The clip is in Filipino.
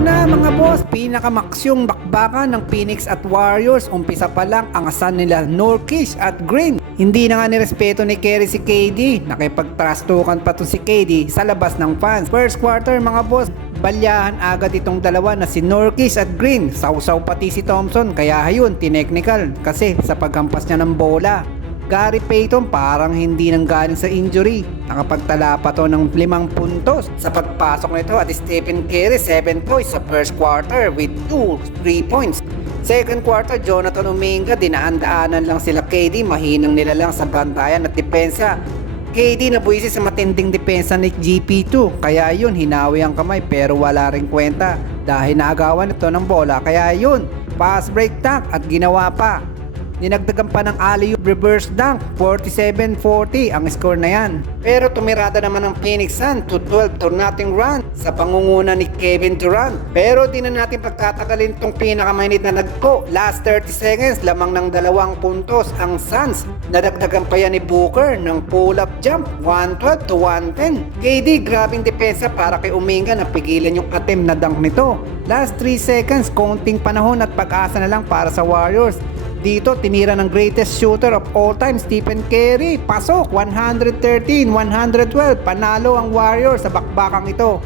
Ito na mga boss, pinakamaksyong bakbakan ng Phoenix at Warriors. Umpisa pa lang ang asan nila Nurkic at Green. Hindi na nga nirespeto ni Kerry si KD. Nakipagtrastukan pa to si KD sa labas ng fans. First quarter mga boss, balyahan agad itong dalawa na si Nurkic at Green. Sausaw pati si Thompson, kaya ayun, tinechnical kasi sa paghampas niya ng bola. Gary Payton parang hindi nang galing sa injury. Nakapagtala pa to ng 5 puntos sa pagpasok nito at Stephen Curry 7 points sa first quarter with 3 points. Second quarter, Jonathan Kuminga, dinaan-daanan lang sila KD, mahinang nila lang sa bantayan at depensa. KD nabuisi sa matinding depensa ni GP2, kaya yun hinawi ang kamay pero wala ring kwenta dahil naagawan ito ng bola, kaya yun pass break dunk at ginawa pa. Dinagdagan pa ng alley-oop reverse dunk, 47-40 ang score na yan. Pero tumirada naman ng Phoenix Suns to 12-0 run sa pangunguna ni Kevin Durant. Pero di na natin pagtatagalin tong pinakamainit na nagko. Last 30 seconds, lamang ng 2 puntos ang Suns. Nadagdagan pa yan ni Booker ng pull-up jump, 112-110. KD, grabing depensa para kay Kuminga na pigilan yung attempt na dunk nito. Last 3 seconds, konting panahon at pag-asa na lang para sa Warriors. Dito, tinira ng greatest shooter of all time, Stephen Curry. Pasok, 113-112. Panalo ang Warriors sa bakbakang ito.